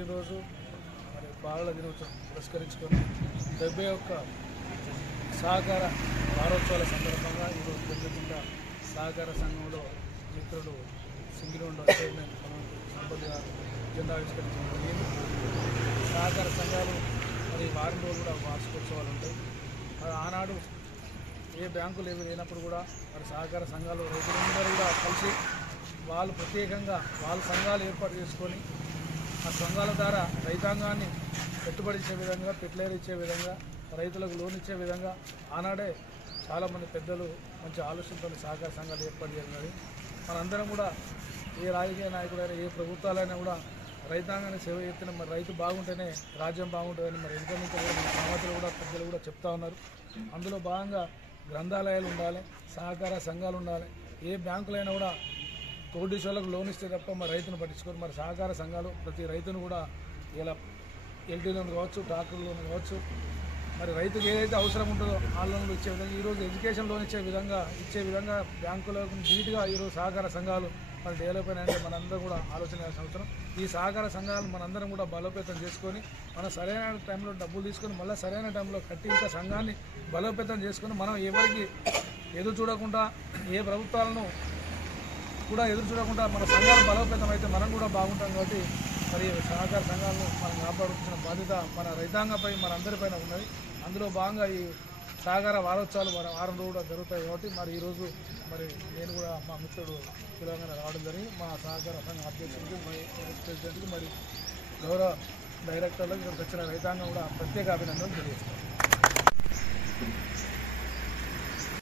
పుట్టినరోజు మరి బాలల దినోత్సవం పురస్కరించుకొని డెబ్బై ఒక్క సహకార వారోత్సవాల సందర్భంగా ఈరోజు పెద్దకుంట సహకార సంఘంలో మిత్రుడు సింగిలోండ చైర్మన్ సంపద గారు జెండా ఆవిష్కరించడం జరిగింది. సహకార సంఘాలు మరి వారం రోజులు కూడా వార్షికోత్సవాలు ఉంటాయి. మరి ఆనాడు ఏ బ్యాంకులు ఏవి లేనప్పుడు కూడా మరి సహకార సంఘాలు రైతులందరూ కూడా కలిసి వాళ్ళు ప్రత్యేకంగా వాళ్ళ సంఘాలు ఏర్పాటు చేసుకొని ఆ సంఘాల ద్వారా రైతాంగాన్ని పెట్టుబడి ఇచ్చే విధంగా పెట్లేరు ఇచ్చే విధంగా రైతులకు లోన్ ఇచ్చే విధంగా ఆనాడే చాలామంది పెద్దలు మంచి ఆలోచనతో సహకార సంఘాలు ఏర్పాటు చేయడం మనందరం కూడా ఏ రాజకీయ నాయకుడైనా ఏ ప్రభుత్వాలైనా కూడా రైతాంగాన్ని సేవ చేస్తే మరి రైతు బాగుంటేనే రాజ్యం బాగుంటుందని మరి వెనుక నుంచి కూడా కూడా పెద్దలు కూడా చెప్తా ఉన్నారు. అందులో భాగంగా గ్రంథాలయాలు ఉండాలి సహకార సంఘాలు ఉండాలి. ఏ బ్యాంకులైనా కూడా కోటీశ్వర్లకు లోన్ ఇస్తే తప్ప మరి రైతును పట్టించుకోరు. మరి సహకార సంఘాలు ప్రతి రైతును కూడా ఇలా ఎల్టీ లోన్ కావచ్చు ట్రాక్టర్ లోన్ కావచ్చు. మరి రైతుకు ఏదైతే అవసరం ఉంటుందో ఆ లోన్లు ఇచ్చే విధంగా ఈరోజు ఎడ్యుకేషన్ లోన్ ఇచ్చే విధంగా ఇచ్చే విధంగా బ్యాంకులకు నీట్గా ఈరోజు సహకార సంఘాలు మరి డెవలప్ అయినాయంటే మనందరం కూడా ఆలోచన చేయాల్సిన అవసరం. ఈ సహకార సంఘాలు మనందరం కూడా బలోపేతం చేసుకొని మనం సరైన టైంలో డబ్బులు తీసుకొని మళ్ళీ సరైన టైంలో కట్టి ఇంకా సంఘాన్ని బలోపేతం చేసుకొని మనం ఎవరికి ఎదురు చూడకుండా ఏ ప్రభుత్వాలను కూడా ఎదురు చూడకుండా మన సంఘాలు బలోపేతం అయితే మనం కూడా బాగుంటాం కాబట్టి మరి సహకార సంఘాలను మనం కాపాడుతున్న బాధ్యత మన రైతాంగంపై మన అందరిపైన ఉన్నది. అందులో భాగంగా ఈ సహకార వారోత్సవాలు మన వారం కూడా జరుగుతాయి కాబట్టి మరి ఈరోజు మరి నేను కూడా మా మిత్రుడు తెలంగాణ రావడం జరిగింది. మా సహకార సంఘ అధ్యక్షుడికి మరి వైస్ ప్రెసిడెంట్కి మరి గౌరవ డైరెక్టర్లకు ఇక్కడికి వచ్చిన రైతాంగం కూడా ప్రత్యేక అభినందనలు తెలియజేస్తాను